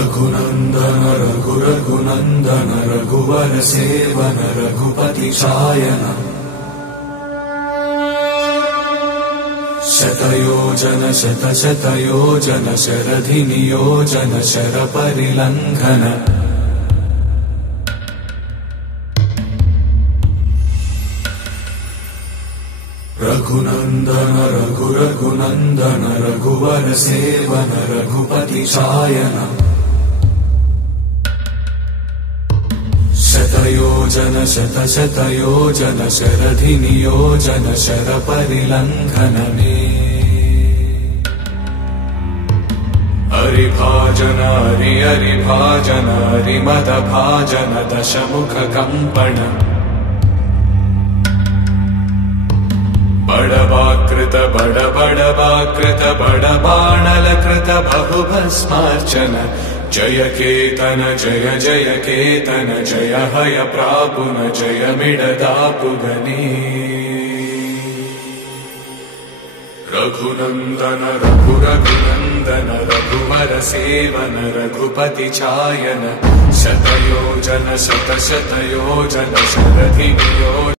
रघुनंदन रघुरघुनंदन रघुवर seven Raghupati चायन शतयोजन शतशतयोजन शरधि नियोजन sir परिलंघन Raghunandan रघुरघुनंदन रघुवर seven Raghupati चायन शतयोजन शतशतयोजन शरधि नियोजन sir परिलंघन हरिभाजन हरिभाजन हरिमद भाजन दशमुख कंपन बड़वाकृत बड़वाकृत बड़बाणलकृत बहुभस्मार्चन जय केतन जय जय केतन जय हय प्रापुन जय मिडदापुगनी रघुनंदन रघुरघुनंदन रघुवर सेवन रघुपति चायन शतयोजन शतशतयोजन शरधि नियोजन